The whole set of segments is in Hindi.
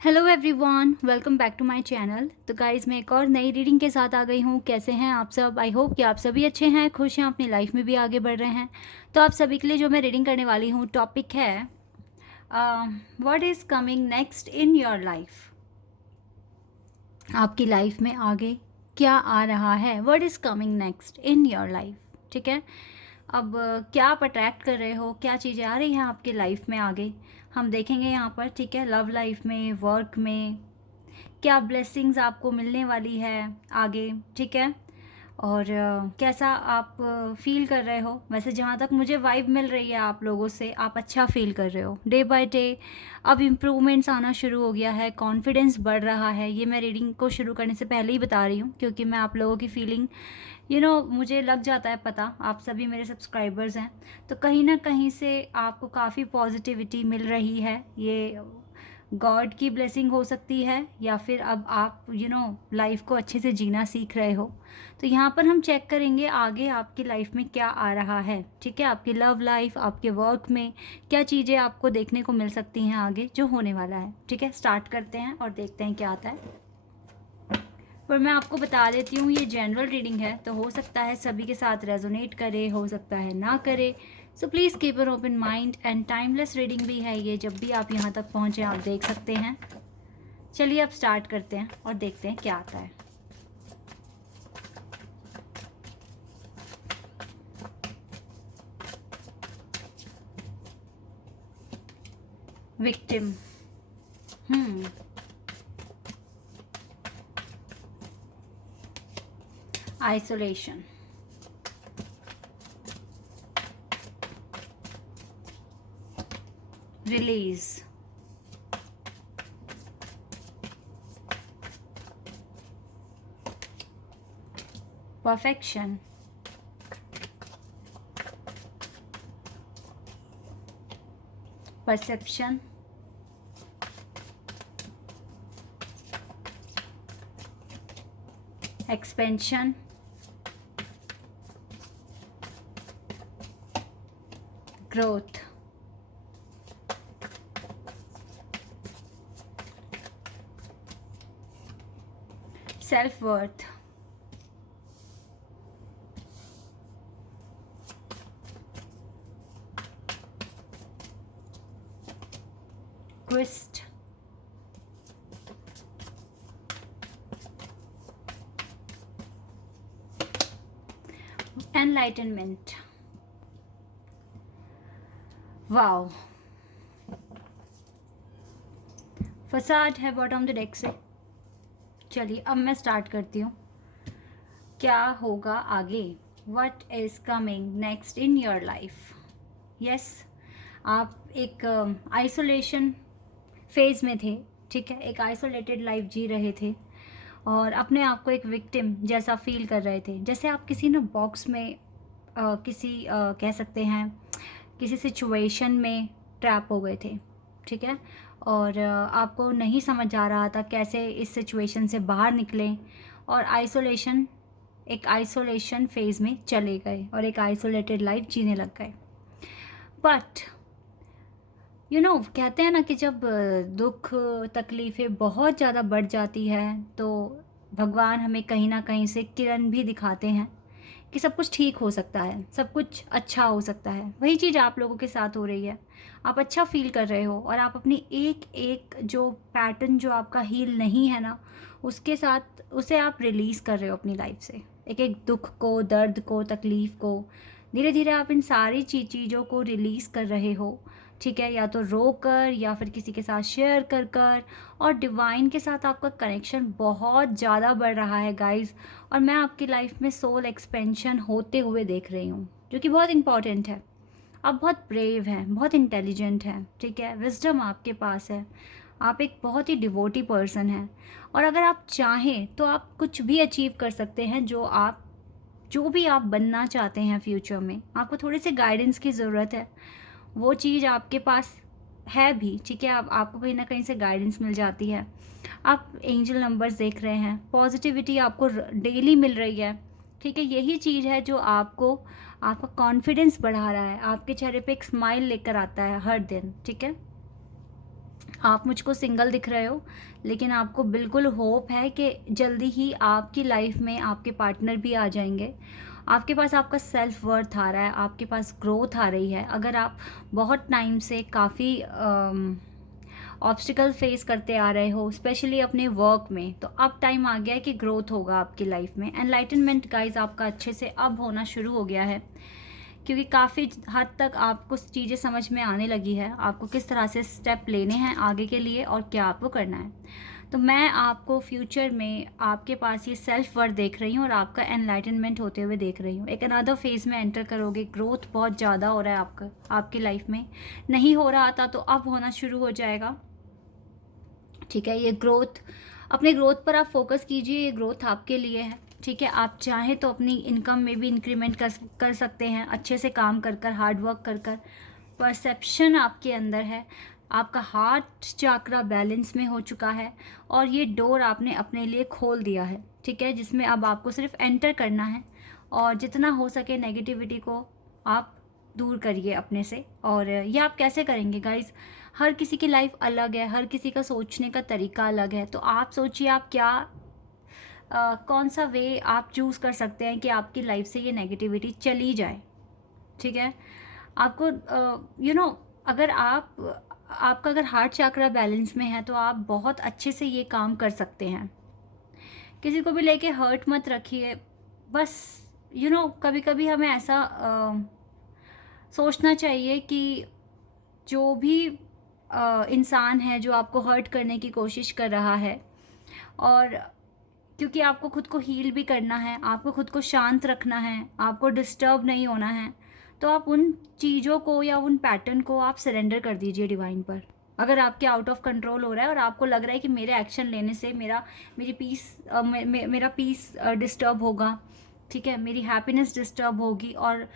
Hello everyone, welcome back to my channel. तो गाइज़, मैं एक और नई रीडिंग के साथ आ गई हूँ। कैसे हैं आप सब? आई होप कि आप सभी अच्छे हैं, खुश हैं, अपनी लाइफ में भी आगे बढ़ रहे हैं। तो आप सभी के लिए जो मैं रीडिंग करने वाली हूँ, टॉपिक है what is coming next in your life. आपकी लाइफ में आगे क्या आ रहा है, what is coming next in your life. ठीक है, अब क्या आप अट्रैक्ट कर रहे हो, क्या चीज़ें आ रही हैं आपकी लाइफ में आगे, हम देखेंगे यहाँ पर। ठीक है, लव लाइफ में, वर्क में क्या ब्लेसिंग्स आपको मिलने वाली है आगे। ठीक है, और कैसा आप फील कर रहे हो। वैसे जहाँ तक मुझे वाइब मिल रही है आप लोगों से, आप अच्छा फील कर रहे हो डे बाय डे। अब इम्प्रूवमेंट्स आना शुरू हो गया है, कॉन्फिडेंस बढ़ रहा है। ये मैं रीडिंग को शुरू करने से पहले ही बता रही हूँ, क्योंकि मैं आप लोगों की फीलिंग मुझे लग जाता है पता। आप सभी मेरे सब्सक्राइबर्स हैं, तो कहीं ना कहीं से आपको काफ़ी पॉजिटिविटी मिल रही है। ये गॉड की ब्लेसिंग हो सकती है, या फिर अब आप लाइफ को अच्छे से जीना सीख रहे हो। तो यहाँ पर हम चेक करेंगे आगे आपकी लाइफ में क्या आ रहा है। ठीक है, आपकी लव लाइफ, आपके वर्क में क्या चीज़ें आपको देखने को मिल सकती हैं आगे, जो होने वाला है। ठीक है, स्टार्ट करते हैं और देखते हैं क्या आता है। पर मैं आपको बता देती हूँ, ये जनरल रीडिंग है, तो हो सकता है सभी के साथ रेजोनेट करे, हो सकता है ना करे। So please keep an open mind. And timeless reading भी है ये, जब भी आप यहाँ तक पहुँचे आप देख सकते हैं। चलिए अब स्टार्ट करते हैं और देखते हैं क्या आता है। Victim. Isolation. Release. Perfection. Perception. Expansion. Growth. Self worth. Quest. Enlightenment. Wow, फसाद है बॉटम द डेक से। चलिए अब मैं स्टार्ट करती हूँ। क्या होगा आगे, what is coming next in your life. Yes, आप एक आइसोलेशन फेज में थे। ठीक है, एक आइसोलेटेड लाइफ जी रहे थे और अपने आप को एक विक्टिम जैसा फील कर रहे थे। जैसे आप किसी ना बॉक्स में कह सकते हैं किसी सिचुएशन में ट्रैप हो गए थे। ठीक है, और आपको नहीं समझ आ रहा था कैसे इस सिचुएशन से बाहर निकलें, और एक आइसोलेशन फेज़ में चले गए और एक आइसोलेटेड लाइफ जीने लग गए। बट कहते हैं ना कि जब दुख तकलीफ़ें बहुत ज़्यादा बढ़ जाती है, तो भगवान हमें कहीं ना कहीं से किरण भी दिखाते हैं कि सब कुछ ठीक हो सकता है, सब कुछ अच्छा हो सकता है। वही चीज़ आप लोगों के साथ हो रही है। आप अच्छा फील कर रहे हो और आप अपनी एक एक जो पैटर्न जो आपका हील नहीं है ना, उसके साथ उसे आप रिलीज़ कर रहे हो अपनी लाइफ से। एक एक दुख को, दर्द को, तकलीफ़ को धीरे धीरे आप इन सारी चीज़ों को रिलीज़ कर रहे हो। ठीक है, या तो रो कर या फिर किसी के साथ शेयर कर कर। और डिवाइन के साथ आपका कनेक्शन बहुत ज़्यादा बढ़ रहा है गाइस। और मैं आपकी लाइफ में सोल एक्सपेंशन होते हुए देख रही हूँ, जो कि बहुत इंपॉर्टेंट है। आप बहुत ब्रेव हैं, बहुत इंटेलिजेंट हैं। ठीक है, विजडम आपके पास है। आप एक बहुत ही डिवोटी पर्सन हैं, और अगर आप चाहें तो आप कुछ भी अचीव कर सकते हैं। जो भी आप बनना चाहते हैं फ्यूचर में, आपको थोड़ी सी गाइडेंस की ज़रूरत है। वो चीज़ आपके पास है भी। ठीक है, आपको कहीं ना कहीं से गाइडेंस मिल जाती है। आप एंजल नंबर्स देख रहे हैं, पॉजिटिविटी आपको डेली मिल रही है। ठीक है, यही चीज़ है जो आपका कॉन्फिडेंस बढ़ा रहा है, आपके चेहरे पे एक स्माइल लेकर आता है हर दिन। ठीक है, आप मुझको सिंगल दिख रहे हो, लेकिन आपको बिल्कुल होप है कि जल्दी ही आपकी लाइफ में आपके पार्टनर भी आ जाएंगे। आपके पास आपका सेल्फ वर्थ आ रहा है, आपके पास ग्रोथ आ रही है। अगर आप बहुत टाइम से काफ़ी ऑब्स्टिकल फेस करते आ रहे हो, स्पेशली अपने वर्क में, तो अब टाइम आ गया है कि ग्रोथ होगा आपकी लाइफ में। एनलाइटनमेंट गाइज आपका अच्छे से अब होना शुरू हो गया है, क्योंकि काफ़ी हद तक आपको चीज़ें समझ में आने लगी है, आपको किस तरह से स्टेप लेने हैं आगे के लिए और क्या आपको करना है। तो मैं आपको फ्यूचर में आपके पास ये सेल्फ वर्थ देख रही हूँ और आपका एनलाइटनमेंट होते हुए देख रही हूँ। एक अनदर फेज़ में एंटर करोगे, ग्रोथ बहुत ज़्यादा हो रहा है आपका, आपकी लाइफ में नहीं हो रहा था तो अब होना शुरू हो जाएगा। ठीक है, ये ग्रोथ, अपने ग्रोथ पर आप फोकस कीजिए, ये ग्रोथ आपके लिए है। ठीक है, आप चाहें तो अपनी इनकम में भी इंक्रीमेंट कर सकते हैं, अच्छे से काम कर कर, हार्ड वर्क कर कर। परसेप्शन आपके अंदर है, आपका हार्ट चक्रा बैलेंस में हो चुका है और ये डोर आपने अपने लिए खोल दिया है। ठीक है, जिसमें अब आपको सिर्फ एंटर करना है और जितना हो सके नेगेटिविटी को आप दूर करिए अपने से। और ये आप कैसे करेंगे गाइज, हर किसी की लाइफ अलग है, हर किसी का सोचने का तरीका अलग है। तो आप सोचिए आप क्या कौन सा वे आप चूज़ कर सकते हैं कि आपकी लाइफ से ये नेगेटिविटी चली जाए। ठीक है, आपको अगर आपका अगर हार्ट चक्रा बैलेंस में है तो आप बहुत अच्छे से ये काम कर सकते हैं। किसी को भी लेके हर्ट मत रखिए, बस कभी कभी हमें ऐसा सोचना चाहिए कि जो भी इंसान है जो आपको हर्ट करने की कोशिश कर रहा है, और क्योंकि आपको खुद को हील भी करना है, आपको खुद को शांत रखना है, आपको डिस्टर्ब नहीं होना है, तो आप उन चीज़ों को या उन पैटर्न को आप सरेंडर कर दीजिए डिवाइन पर। अगर आपके आउट ऑफ कंट्रोल हो रहा है और आपको लग रहा है कि मेरे एक्शन लेने से मेरी पीस मेरा पीस डिस्टर्ब होगा, ठीक है, मेरी हैप्पीनेस डिस्टर्ब होगी और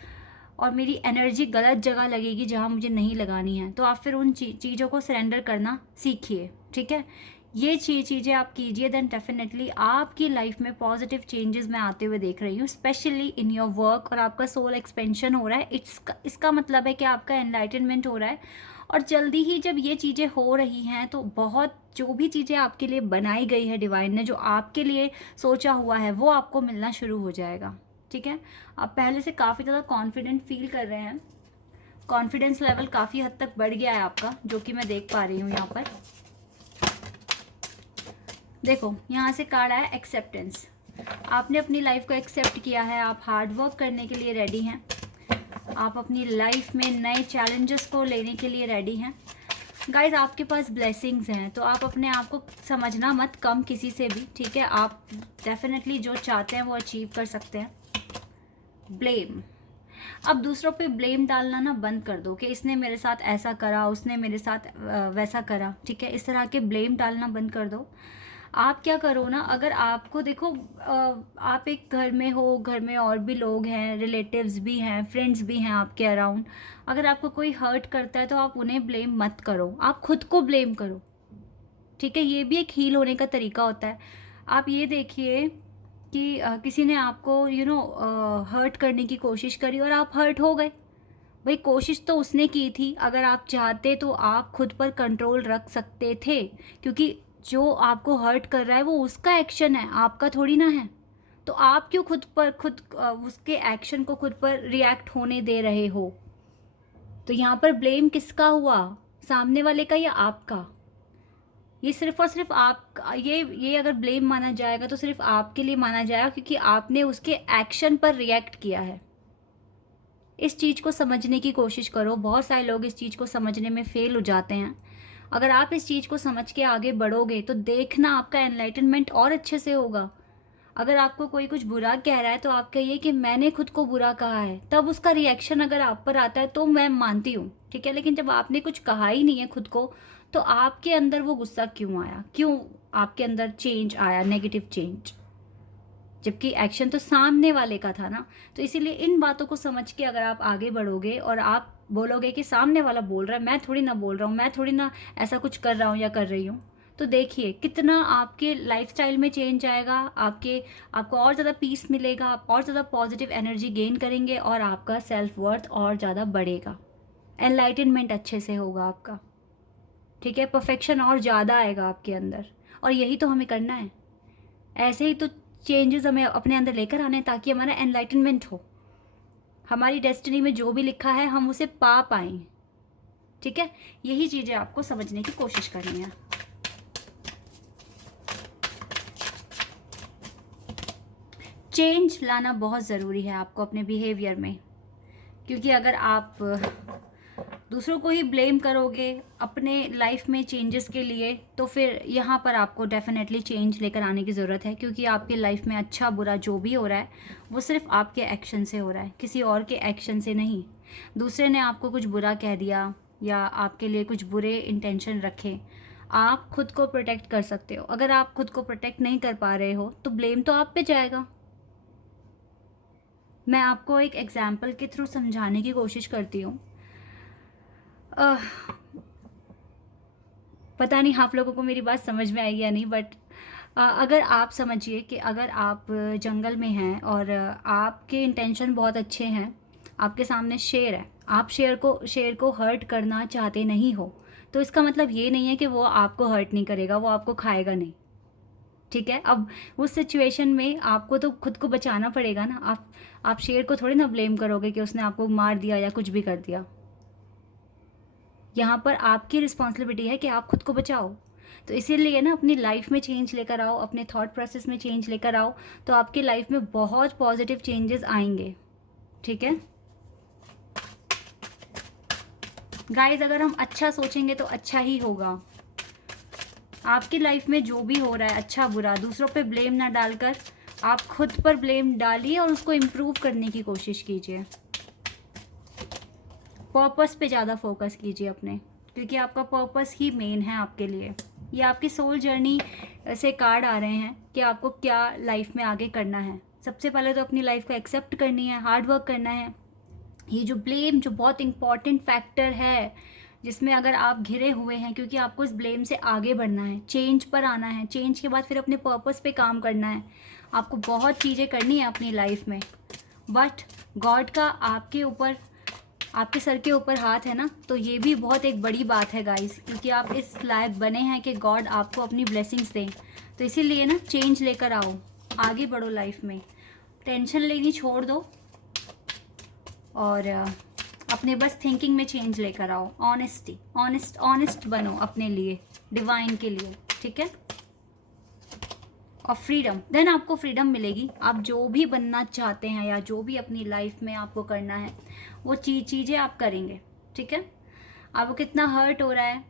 मेरी एनर्जी गलत जगह लगेगी जहाँ मुझे नहीं लगानी है, तो आप फिर उन चीज़ों को सरेंडर करना सीखिए। ठीक है, ये चीज़ें आप कीजिए, देन डेफिनेटली आपकी लाइफ में पॉजिटिव चेंजेस मैं आते हुए देख रही हूँ, स्पेशली इन योर वर्क। और आपका सोल एक्सपेंशन हो रहा है, इसका मतलब है कि आपका एनलाइटनमेंट हो रहा है। और जल्दी ही जब ये चीज़ें हो रही हैं तो बहुत जो भी चीज़ें आपके लिए बनाई गई है डिवाइन ने, जो आपके लिए सोचा हुआ है, वो आपको मिलना शुरू हो जाएगा। ठीक है, आप पहले से काफ़ी ज़्यादा कॉन्फिडेंट फील कर रहे हैं, कॉन्फिडेंस लेवल काफ़ी हद तक बढ़ गया है आपका, जो कि मैं देख पा रही हूँ यहाँ पर। देखो यहाँ से कार्ड आया एक्सेप्टेंस, आपने अपनी लाइफ को एक्सेप्ट किया है, आप हार्ड वर्क करने के लिए रेडी हैं, आप अपनी लाइफ में नए चैलेंजेस को लेने के लिए रेडी हैं। गाइज आपके पास ब्लेसिंग्स हैं, तो आप अपने आप को समझना मत कम किसी से भी। ठीक है, आप डेफिनेटली जो चाहते हैं वो अचीव कर सकते हैं। ब्लेम, अब दूसरों पे ब्लेम डालना ना बंद कर दो कि इसने मेरे साथ ऐसा करा, उसने मेरे साथ वैसा करा। ठीक है, इस तरह के ब्लेम डालना बंद कर दो। आप क्या करो ना, अगर आपको देखो आप एक घर में हो, घर में और भी लोग हैं, रिलेटिव्स भी हैं, फ्रेंड्स भी हैं आपके अराउंड, अगर आपको कोई हर्ट करता है तो आप उन्हें ब्लेम मत करो, आप खुद को ब्लेम करो। ठीक है, ये भी एक हील होने का तरीका होता है। आप ये देखिए कि किसी ने आपको हर्ट करने की कोशिश करी और आप हर्ट हो गए, भाई कोशिश तो उसने की थी, अगर आप चाहते तो आप खुद पर कंट्रोल रख सकते थे, क्योंकि जो आपको हर्ट कर रहा है वो उसका एक्शन है, आपका थोड़ी ना है। तो आप क्यों उसके एक्शन को खुद पर रिएक्ट होने दे रहे हो? तो यहाँ पर ब्लेम किसका हुआ, सामने वाले का या आपका? ये सिर्फ और सिर्फ आप, ये अगर ब्लेम माना जाएगा तो सिर्फ आपके लिए माना जाएगा, क्योंकि आपने उसके एक्शन पर रिएक्ट किया है। इस चीज़ को समझने की कोशिश करो, बहुत सारे लोग इस चीज़ को समझने में फेल हो जाते हैं। अगर आप इस चीज़ को समझ के आगे बढ़ोगे तो देखना आपका एनलाइटनमेंट और अच्छे से होगा। अगर आपको कोई कुछ बुरा कह रहा है तो आप कहिए कि मैंने खुद को बुरा कहा है, तब उसका रिएक्शन अगर आप पर आता है तो मैं मानती हूँ। ठीक है, लेकिन जब आपने कुछ कहा ही नहीं है खुद को, तो आपके अंदर वो गुस्सा क्यों आया, क्यों आपके अंदर चेंज आया, नेगेटिव चेंज, जबकि एक्शन तो सामने वाले का था ना। तो इसीलिए इन बातों को समझ के अगर आप आगे बढ़ोगे और आप बोलोगे कि सामने वाला बोल रहा है, मैं थोड़ी ना बोल रहा हूँ, मैं थोड़ी ना ऐसा कुछ कर रहा हूँ या कर रही हूँ, तो देखिए कितना आपके लाइफस्टाइल में चेंज आएगा, आपको और ज़्यादा पीस मिलेगा, आप और ज़्यादा पॉजिटिव एनर्जी गेन करेंगे और आपका सेल्फ वर्थ और ज़्यादा बढ़ेगा, एनलाइटनमेंट अच्छे से होगा आपका। ठीक है, परफेक्शन और ज़्यादा आएगा आपके अंदर, और यही तो हमें करना है। ऐसे ही तो चेंजेस हमें अपने अंदर लेकर आने हैं ताकि हमारा एनलाइटनमेंट हो, हमारी डेस्टिनी में जो भी लिखा है हम उसे पा पाएँ। ठीक है, यही चीज़ें आपको समझने की कोशिश करनी है। चेंज लाना बहुत ज़रूरी है आपको अपने बिहेवियर में, क्योंकि अगर आप दूसरों को ही ब्लेम करोगे अपने लाइफ में चेंजेस के लिए, तो फिर यहाँ पर आपको डेफिनेटली चेंज लेकर आने की ज़रूरत है। क्योंकि आपकी लाइफ में अच्छा बुरा जो भी हो रहा है वो सिर्फ आपके एक्शन से हो रहा है, किसी और के एक्शन से नहीं। दूसरे ने आपको कुछ बुरा कह दिया या आपके लिए कुछ बुरे इंटेंशन रखे, आप खुद को प्रोटेक्ट कर सकते हो। अगर आप खुद को प्रोटेक्ट नहीं कर पा रहे हो तो ब्लेम तो आप पे जाएगा। मैं आपको एक एग्जाम्पल के थ्रू समझाने की कोशिश करती हूँ। पता नहीं आप लोगों को मेरी बात समझ में आएगी या नहीं, बट अगर आप समझिए कि अगर आप जंगल में हैं और आपके इंटेंशन बहुत अच्छे हैं, आपके सामने शेर है, आप शेर को हर्ट करना चाहते नहीं हो, तो इसका मतलब ये नहीं है कि वो आपको हर्ट नहीं करेगा, वो आपको खाएगा नहीं। ठीक है, अब उस सिचुएशन में आपको तो खुद को बचाना पड़ेगा ना। आप शेर को थोड़ी ना ब्लेम करोगे कि उसने आपको मार दिया या कुछ भी कर दिया। यहाँ पर आपकी रिस्पॉन्सिबिलिटी है कि आप खुद को बचाओ। तो इसीलिए ना अपनी लाइफ में चेंज लेकर आओ, अपने थॉट प्रोसेस में चेंज लेकर आओ, तो आपकी लाइफ में बहुत पॉजिटिव चेंजेस आएंगे। ठीक है गाइज, अगर हम अच्छा सोचेंगे तो अच्छा ही होगा। आपकी लाइफ में जो भी हो रहा है अच्छा बुरा, दूसरों पे ब्लेम ना डालकर आप खुद पर ब्लेम डालिए और उसको इम्प्रूव करने की कोशिश कीजिए। पर्पस पे ज़्यादा फोकस कीजिए अपने, क्योंकि आपका पर्पस ही मेन है आपके लिए। ये आपकी सोल जर्नी से कार्ड आ रहे हैं कि आपको क्या लाइफ में आगे करना है। सबसे पहले तो अपनी लाइफ को एक्सेप्ट करनी है, हार्ड वर्क करना है। ये जो ब्लेम जो बहुत इंपॉर्टेंट फैक्टर है, जिसमें अगर आप घिरे हुए हैं, क्योंकि आपको इस ब्लेम से आगे बढ़ना है, चेंज पर आना है, चेंज के बाद फिर अपने पर्पस पे काम करना है। आपको बहुत चीज़ें करनी है अपनी लाइफ में, बट गॉड का आपके ऊपर, आपके सर के ऊपर हाथ है ना, तो ये भी बहुत एक बड़ी बात है गाइस, क्योंकि आप इस लायक बने हैं कि गॉड आपको अपनी ब्लेसिंग्स दें। तो इसीलिए ना चेंज लेकर आओ, आगे बढ़ो लाइफ में, टेंशन लेनी छोड़ दो और अपने बस थिंकिंग में चेंज लेकर आओ। ऑनेस्ट बनो अपने लिए, डिवाइन के लिए। ठीक है, और फ्रीडम, देन आपको फ्रीडम मिलेगी। आप जो भी बनना चाहते हैं या जो भी अपनी लाइफ में आपको करना है वो चीज़ें आप करेंगे। ठीक है, आपको कितना हर्ट हो रहा है,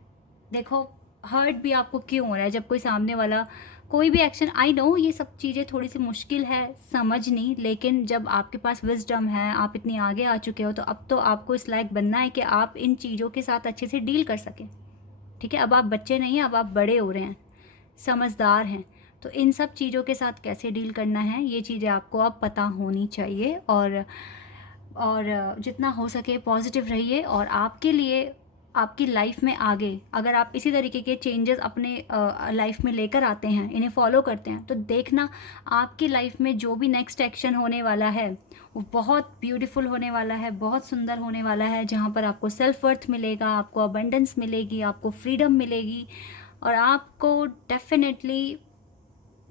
देखो हर्ट भी आपको क्यों हो रहा है। जब कोई सामने वाला कोई भी एक्शन, आई नो ये सब चीज़ें थोड़ी सी मुश्किल है समझनी, लेकिन जब आपके पास विजडम है, आप इतनी आगे आ चुके हो, तो अब तो आपको इस लायक बनना है कि आप इन चीज़ों के साथ अच्छे से डील कर सकें। ठीक है, अब आप बच्चे नहीं हैं, अब आप बड़े हो रहे हैं, समझदार हैं, तो इन सब चीज़ों के साथ कैसे डील करना है ये चीज़ें आपको अब पता होनी चाहिए। और जितना हो सके पॉजिटिव रहिए, और आपके लिए आपकी लाइफ में आगे अगर आप इसी तरीके के चेंजेस अपने लाइफ में लेकर आते हैं, इन्हें फॉलो करते हैं, तो देखना आपकी लाइफ में जो भी नेक्स्ट एक्शन होने वाला है वो बहुत ब्यूटीफुल होने वाला है, बहुत सुंदर होने वाला है, जहाँ पर आपको सेल्फ वर्थ मिलेगा, आपको अबंडेंस मिलेगी, आपको फ्रीडम मिलेगी, और आपको डेफिनेटली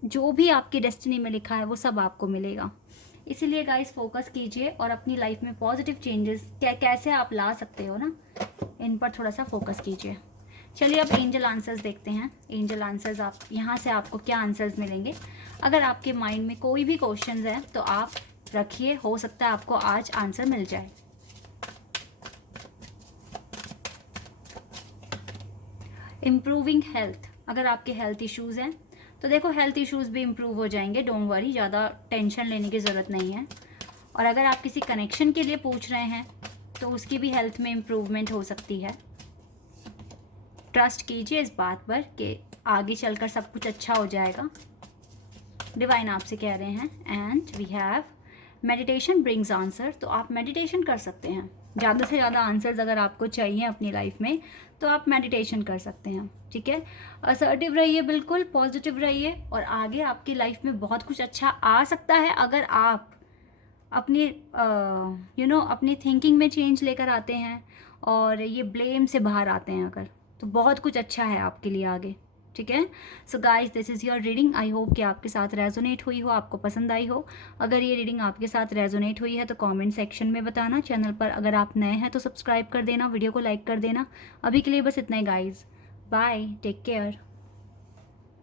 जो भी आपकी डेस्टिनी में लिखा है वो सब आपको मिलेगा। इसीलिए गाइस फोकस कीजिए और अपनी लाइफ में पॉजिटिव चेंजेस कैसे आप ला सकते हो ना, इन पर थोड़ा सा फोकस कीजिए। चलिए अब एंजल आंसर्स देखते हैं। एंजल आंसर्स, आप यहाँ से आपको क्या आंसर्स मिलेंगे। अगर आपके माइंड में कोई भी क्वेश्चंस है तो आप रखिए, हो सकता है आपको आज आंसर मिल जाए। इम्प्रूविंग हेल्थ, अगर आपके हेल्थ इश्यूज़ हैं तो देखो हेल्थ इश्यूज़ भी इम्प्रूव हो जाएंगे, डोंट वरी, ज़्यादा टेंशन लेने की ज़रूरत नहीं है। और अगर आप किसी कनेक्शन के लिए पूछ रहे हैं तो उसकी भी हेल्थ में इम्प्रूवमेंट हो सकती है। ट्रस्ट कीजिए इस बात पर कि आगे चलकर सब कुछ अच्छा हो जाएगा, डिवाइन आपसे कह रहे हैं। And we have meditation brings answer, तो आप मेडिटेशन कर सकते हैं। ज़्यादा से ज़्यादा आंसर्स अगर आपको चाहिए अपनी लाइफ में तो आप मेडिटेशन कर सकते हैं। ठीक है, असर्टिव रहिए, बिल्कुल पॉजिटिव रहिए, और आगे आपकी लाइफ में बहुत कुछ अच्छा आ सकता है अगर आप अपनी अपनी थिंकिंग में चेंज लेकर आते हैं और ये ब्लेम से बाहर आते हैं। अगर तो बहुत कुछ अच्छा है आपके लिए आगे, ठीक है। So guys, this is your reading. I hope कि आपके साथ रेजोनेट हुई हो, आपको पसंद आई हो। अगर ये रीडिंग आपके साथ रेजोनेट हुई है तो कमेंट सेक्शन में बताना। चैनल पर अगर आप नए हैं तो सब्सक्राइब कर देना, वीडियो को लाइक कर देना। अभी के लिए बस इतना ही गाइज, बाय, टेक केयर।